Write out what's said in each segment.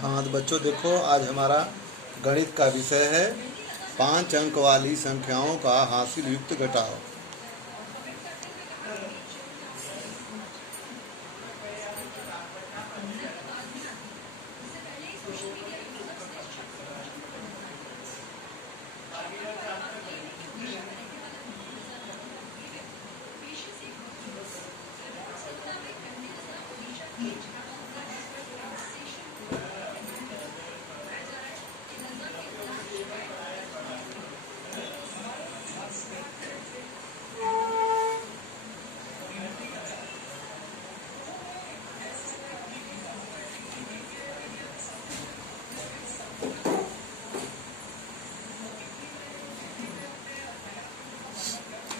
हाँ तो बच्चों देखो, आज हमारा गणित का विषय है 5 अंक वाली संख्याओं का हासिल युक्त घटाओ।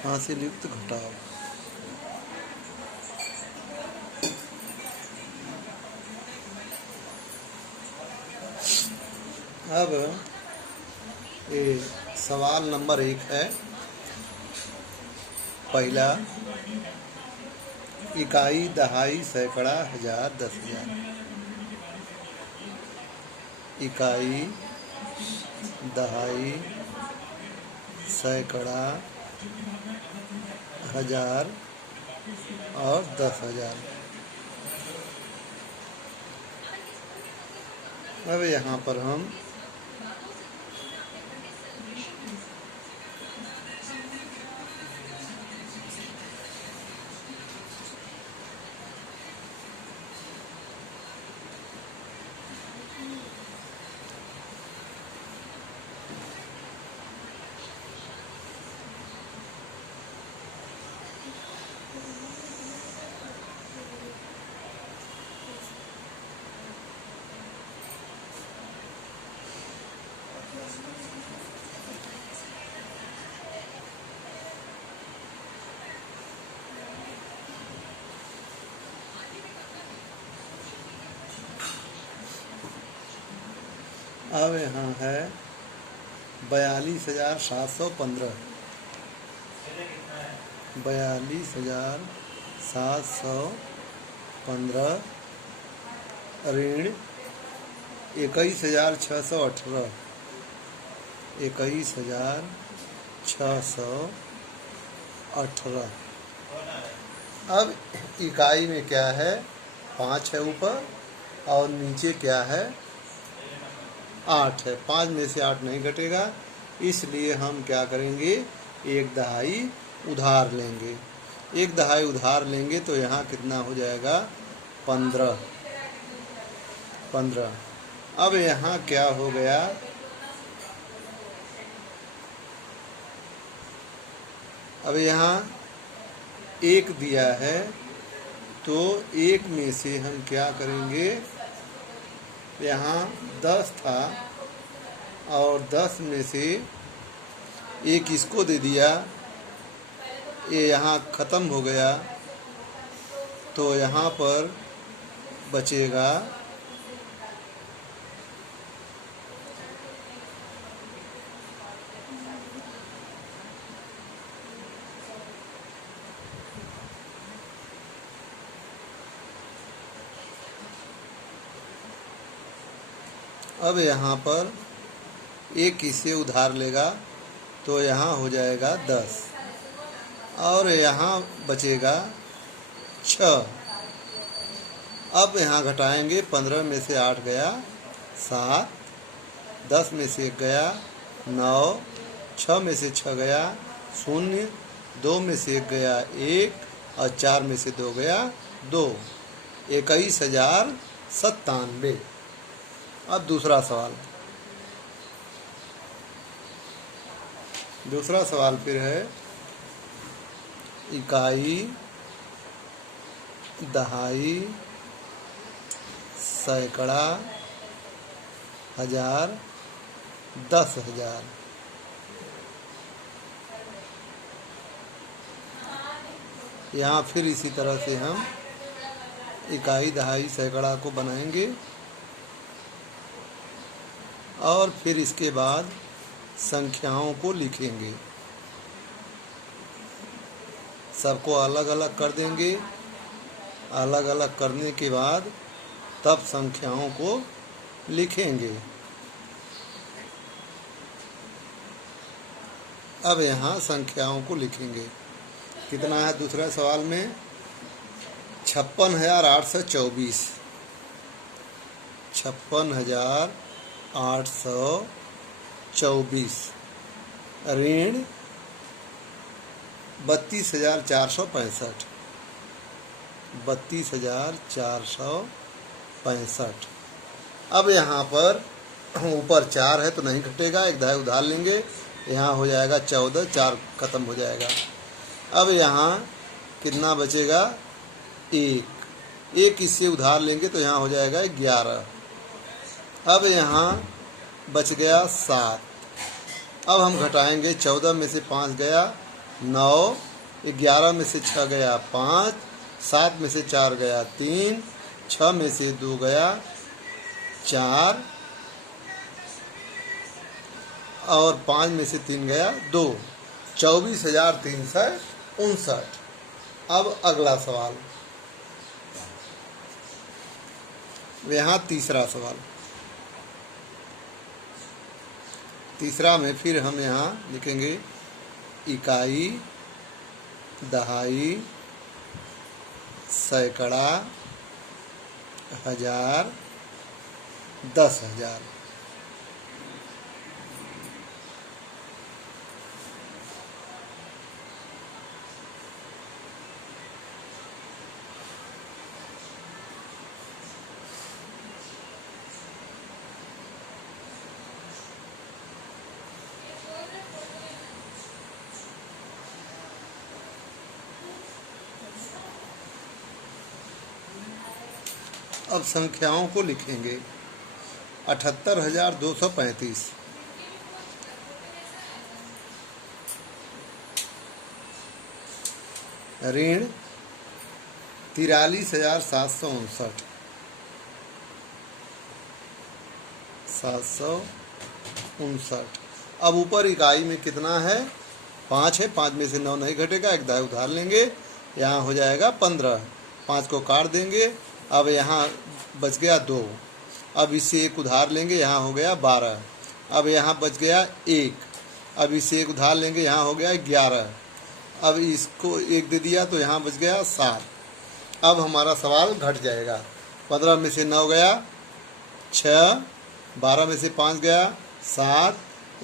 हासिल युक्त घटाओ। अब ये सवाल नंबर 1 है। पहला, इकाई, दहाई, सैकड़ा, हजार, 10,000। इकाई, दहाई, सैकड़ा, हजार और 10,000। अब यहाँ पर हम यहाँ है 42,715। 42,715 ऋण 21,618। 21,618। अब इकाई में क्या है, 5 है ऊपर और नीचे क्या है, 8 है। 5 में से 8 नहीं घटेगा, इसलिए हम क्या करेंगे, 1 दहाई उधार लेंगे। 1 दहाई उधार लेंगे तो यहाँ कितना हो जाएगा, 15। अब यहाँ क्या हो गया, अब यहाँ 1 दिया है तो 1 में से हम क्या करेंगे, यहाँ 10 था और 10 में से 1 इसको दे दिया, ये यहाँ ख़त्म हो गया तो यहाँ पर बचेगा अब यहाँ पर 1 इसे उधार लेगा तो यहाँ हो जाएगा 10 और यहाँ बचेगा 6। अब यहाँ घटाएंगे, 15 में से 8 गया 7, 10 में से 1 गया 9, 6 में से 6 गया 0, 2 में से 1 गया 1 और 4 में से 2 गया 2। 21,097। अब दूसरा सवाल फिर है, इकाई, दहाई, सैकड़ा, हजार, 10,000। यहाँ फिर इसी तरह से हम इकाई, दहाई, सैकड़ा को बनाएंगे और फिर इसके बाद संख्याओं को लिखेंगे। सबको अलग अलग कर देंगे। अलग अलग करने के बाद तब संख्याओं को लिखेंगे। अब यहाँ संख्याओं को लिखेंगे। कितना है दूसरा सवाल में? 56,824। 56,824 ऋण 32,465। 32,465। अब यहाँ पर ऊपर 4 है तो नहीं घटेगा, एक दहाई उधार लेंगे, यहाँ हो जाएगा 14, 4 खत्म हो जाएगा। अब यहाँ कितना बचेगा? 1 इससे उधार लेंगे तो यहाँ हो जाएगा 11। अब यहाँ बच गया 7। अब हम घटाएंगे, 14 में से 5 गया 9, 11 में से 6 गया 5, 7 में से 4 गया 3, 6 में से 2 गया 4 और 5 में से 3 गया 2। 24,359। अब अगला सवाल, यहाँ तीसरा सवाल। तीसरा में फिर हम यहाँ लिखेंगे इकाई, दहाई, सैकड़ा, हजार, 10,000। अब संख्याओं को लिखेंगे। 78,235। ऋण 43,759। 759। अब ऊपर इकाई में कितना है? 5 है, 5 में से 9 नहीं घटेगा, एक दाई उधार लेंगे, यहाँ हो जाएगा 15। 5 को काट देंगे। अब यहाँ बच गया 2। अब इससे एक उधार लेंगे, यहाँ हो गया 12। अब यहाँ बच गया 1। अब इससे एक उधार लेंगे, यहाँ हो गया 11। अब इसको 1 दे दिया तो यहाँ बच गया 7। अब हमारा सवाल घट जाएगा। 15 में से 9 गया 6, 12 में से 5 गया 7,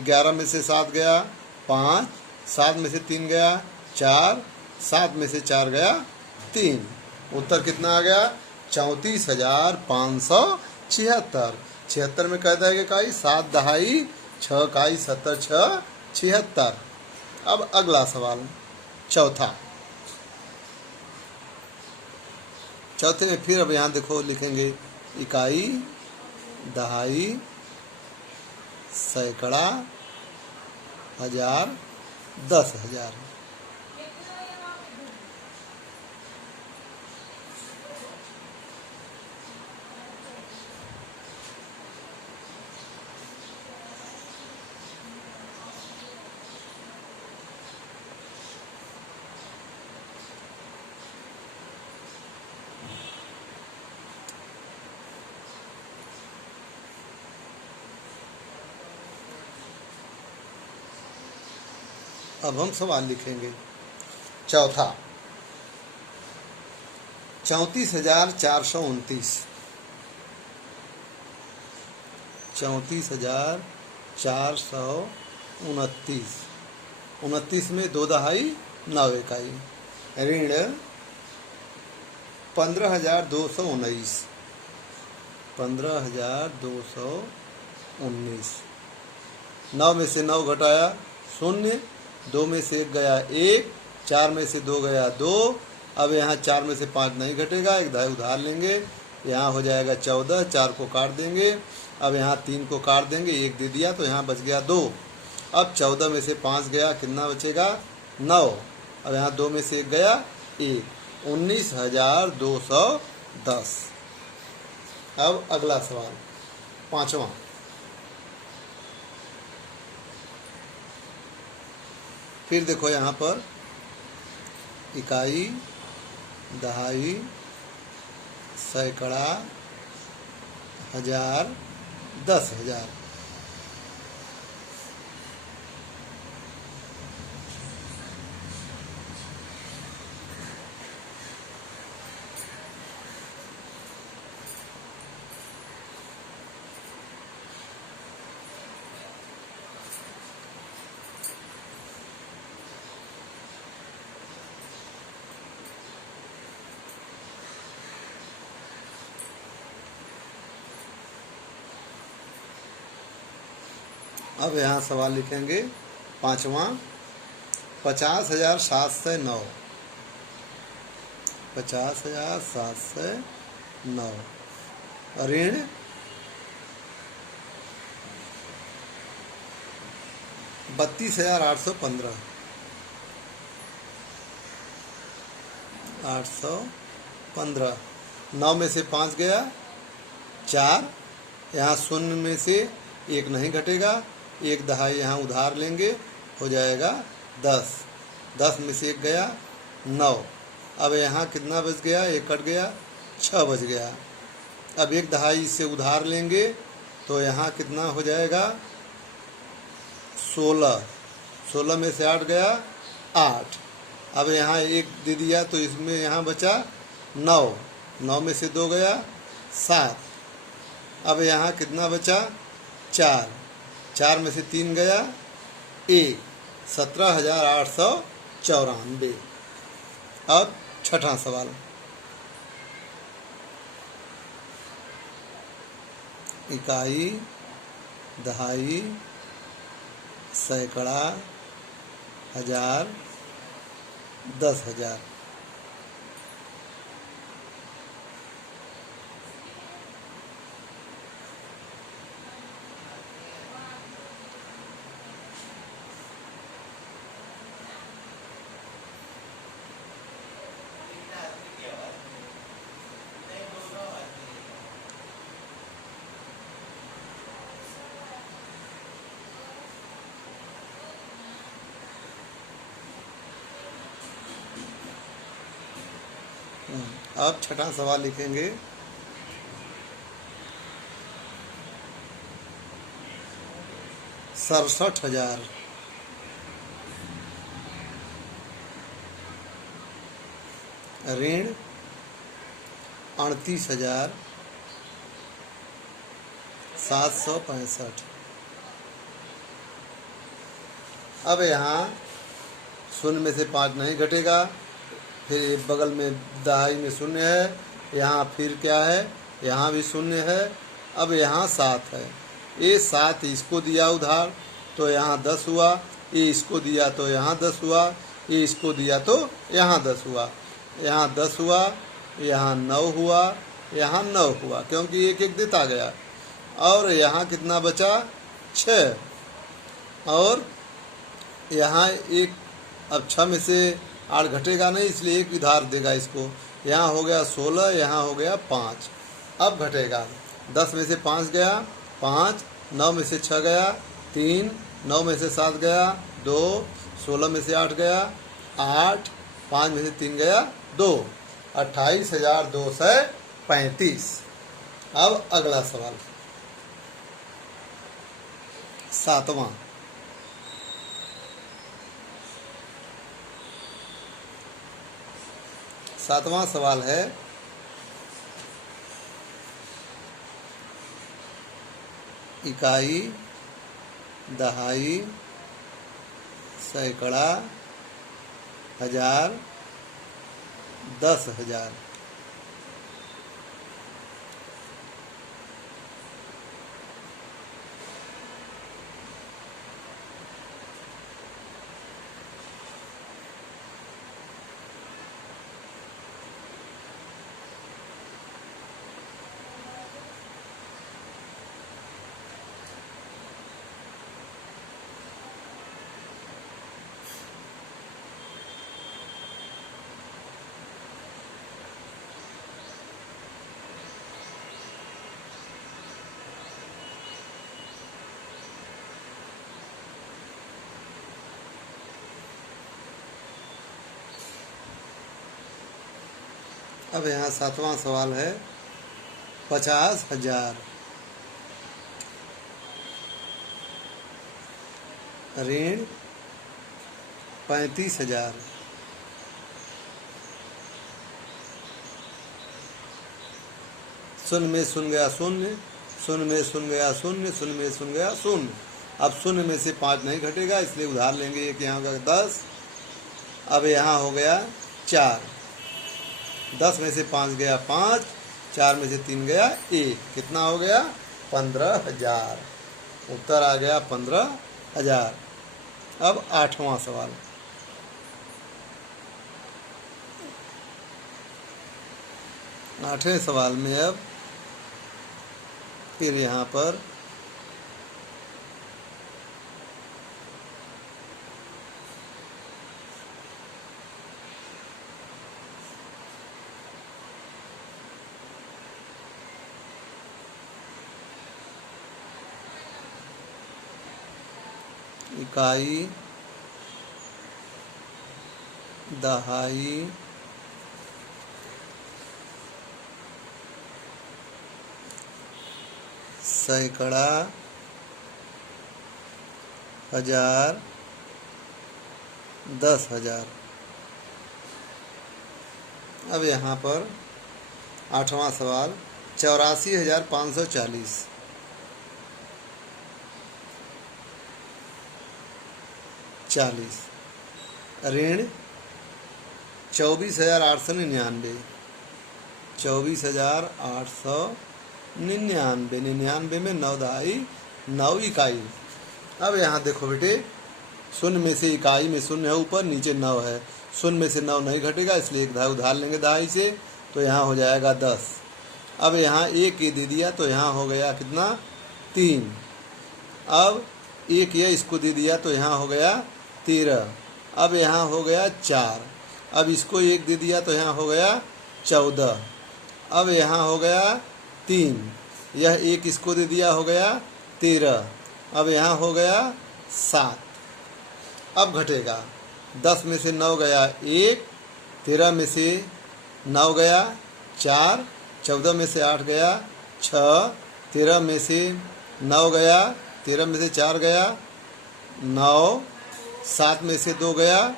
11 में से 7 गया 5, 7 में से 3 गया 4, 7 में से 4 गया 3। उत्तर कितना आ गया? 34,576। 76 में कहता है कि काई 7 दहाई 6 काई 70 6 76। अब अगला सवाल, चौथा। चौथे में फिर अब यहाँ देखो लिखेंगे इकाई, दहाई, सैकड़ा, हजार, 10,000। अब हम सवाल लिखेंगे। चौथा, 34,429। 34,429। 29 में 2 दहाई 9 इकाई। ऋण 15,219। 15,219। 9 में से 9 घटाया 0, 2 में से 1 गया 1, 4 में से 2 गया 2। अब यहाँ 4 में से 5 नहीं घटेगा, एक दहाई उधार लेंगे, यहाँ हो जाएगा 14। 4 को काट देंगे। अब यहाँ 3 को काट देंगे, 1 दे दिया तो यहाँ बच गया 2। अब 14 में से 5 गया, कितना बचेगा? 9। अब यहाँ 2 में से 1 गया 1। 19,210। अब अगला सवाल, पांचवा। फिर देखो यहाँ पर इकाई, दहाई, सैकड़ा, हजार, 10,000। अब यहाँ सवाल लिखेंगे पांचवा, 50,709। 50,709 ऋण 32,815। 815। 9 में से 5 गया 4, यहाँ शून्य में से 1 नहीं घटेगा, 1 दहाई यहाँ उधार लेंगे, हो जाएगा 10। 10 में से 1 गया 9। अब यहाँ कितना बच गया, 1 कट गया, 6 बच गया। अब 1 दहाई इससे उधार लेंगे तो यहाँ कितना हो जाएगा, 16। 16 में से 8 गया 8। अब यहाँ 1 दे दिया तो इसमें यहाँ बचा 9। 9 में से 2 गया 7। अब यहाँ कितना बचा, 4। 4 में से 3 गया 1। 17,894। अब छठा सवाल, इकाई, दहाई, सैकड़ा, हजार, 10,000। अब छठा सवाल लिखेंगे 67,000। ऋण 38,765। अब यहाँ शून्य में से 5 नहीं घटेगा, फिर बगल में दहाई में शून्य है, यहाँ फिर क्या है, यहाँ भी शून्य है। अब यहाँ 7 है, ये 7 इसको दिया उधार तो यहाँ 10 हुआ, ये इसको दिया तो यहाँ 10 हुआ, ये इसको दिया तो यहाँ 10 हुआ। यहाँ 10 हुआ, यहाँ 9 हुआ, यहाँ 9 हुआ, क्योंकि एक एक देता गया। और यहाँ कितना बचा, 6। और यहाँ एक, अब 6 में से 8 घटेगा नहीं, इसलिए एक उधार देगा इसको। यहाँ हो गया 16, यहाँ हो गया 5। अब घटेगा 10 में से 5 गया 5, 9 में से 6 गया 3, 9 में से 7 गया 2, 16 में से 8 गया 8, 5 में से 3 गया 2, 28,235। अब अगला सवाल, सातवां, सातवां सवाल है इकाई, दहाई, सैकड़ा, हजार, 10,000। अब यहाँ सातवां सवाल है 50,000। ऋण 35,000। शून्य में शून्य गया शून्य, शून्य में शून्य गया शून्य, शून्य में शून्य गया शून्य। अब शून्य में से 5 नहीं घटेगा, इसलिए उधार लेंगे एक, यहाँ होगा 10। अब यहाँ हो गया 4, 10 में से 5 गया 5, 4 में से 3 गया 1, कितना हो गया 15,000। उत्तर आ गया 15,000। अब 8वां सवाल। आठवें सवाल में अब फिर यहाँ पर इकाई, दहाई, सैकड़ा, हजार, 10,000। अब यहाँ पर 8वां सवाल 84,540। ऋण 24,899। 24,899, 99 में 9 दहाई 9 इकाई। अब यहाँ देखो बेटे, शून्य में से इकाई में शून्य है ऊपर, नीचे 9 है। शून्य में से 9 नहीं घटेगा, इसलिए एक दहाई उधार लेंगे दहाई से, तो यहाँ हो जाएगा 10। अब यहाँ एक ये दे दिया तो यहाँ हो गया कितना 3। अब एक ये इसको दे दिया तो यहाँ हो गया 13। अब यहाँ हो गया 4। अब इसको एक दे दिया तो यहाँ हो गया 14। अब यहाँ हो गया 3, यह एक इसको दे दिया हो गया 13। अब यहाँ हो गया 7। अब घटेगा 10 में से 9 गया 1, 13 में से 9 गया 4, 14 में से 8 गया 6, 13 में से 9 गया, 13 में से 4 गया 9, 7 में से 2 गया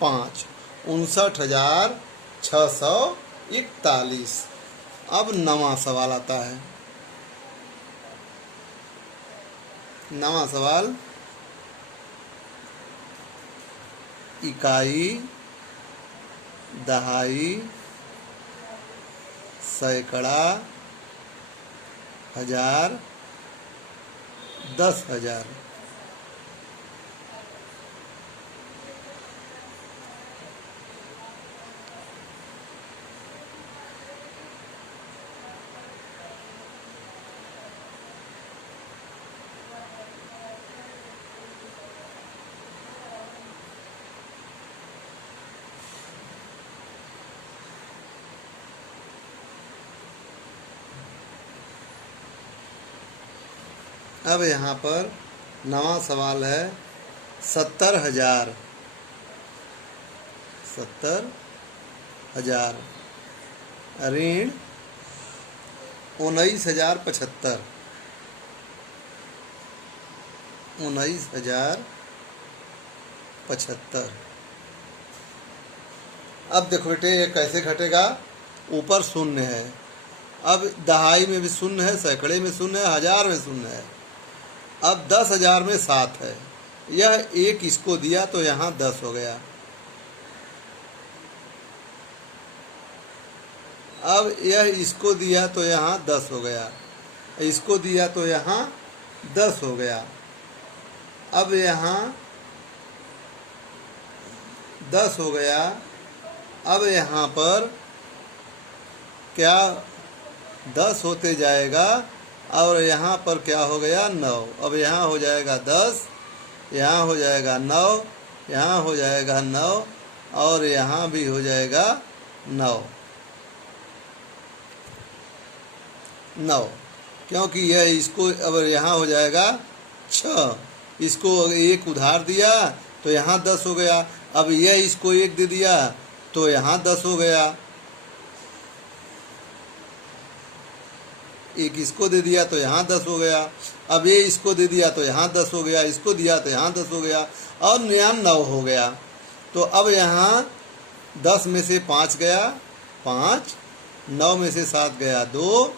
5, 59,641। अब 9वां सवाल आता है। 9वां सवाल इकाई, दहाई, सैकड़ा, हजार, 10,000। अब यहाँ पर 9वां सवाल है 70,000। 70,000। ऋण 19,075। 19,075। अब देखो बेटे ये कैसे घटेगा, ऊपर शून्य है, अब दहाई में भी शून्य है, सैकड़े में शून्य है, हजार में शून्य है। अब 10,000 में 7 है, यह एक इसको दिया तो यहाँ 10 हो गया। अब यह इसको दिया तो यहाँ 10 हो गया, इसको दिया तो यहाँ 10 हो गया। अब यहाँ 10 हो गया। अब यहाँ पर क्या 10 होते जाएगा और यहाँ पर क्या हो गया 9। अब यहाँ हो जाएगा 10, यहाँ हो जाएगा 9, यहाँ हो जाएगा 9 और यहाँ भी हो जाएगा 9, क्योंकि यह इसको अब यहाँ हो जाएगा 6। इसको एक उधार दिया तो यहाँ 10 हो गया। अब यह इसको एक दे दिया तो यहाँ 10 हो गया। एक इसको दे दिया तो यहाँ 10 हो गया। अब ये इसको दे दिया तो यहाँ 10 हो गया, इसको दिया तो यहाँ 10 हो गया और यहाँ 9 हो गया। तो अब यहाँ 10 में से 5 गया 5, 9 में से 7 गया 2।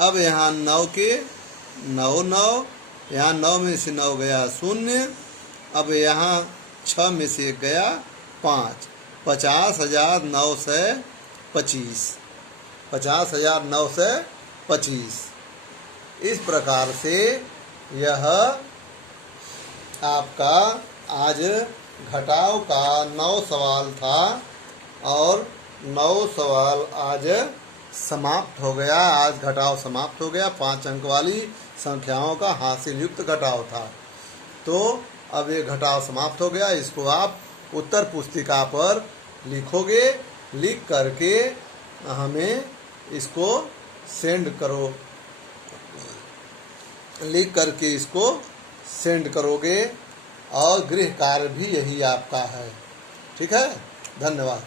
अब यहाँ 9 के 9 9, यहाँ 9 में से 9 गया 0। अब यहाँ 6 में से 1 गया 5। 50,925, 50,925। इस प्रकार से यह आपका आज घटाव का 9 सवाल था और 9 सवाल आज समाप्त हो गया। आज घटाव समाप्त हो गया। 5 अंक वाली संख्याओं का हासिल युक्त घटाव था। तो अब ये घटाव समाप्त हो गया। इसको आप उत्तर पुस्तिका पर लिखोगे, लिख करके हमें इसको सेंड करो, लिख करके इसको सेंड करोगे और गृह कार्य भी यही आपका है। ठीक है, धन्यवाद।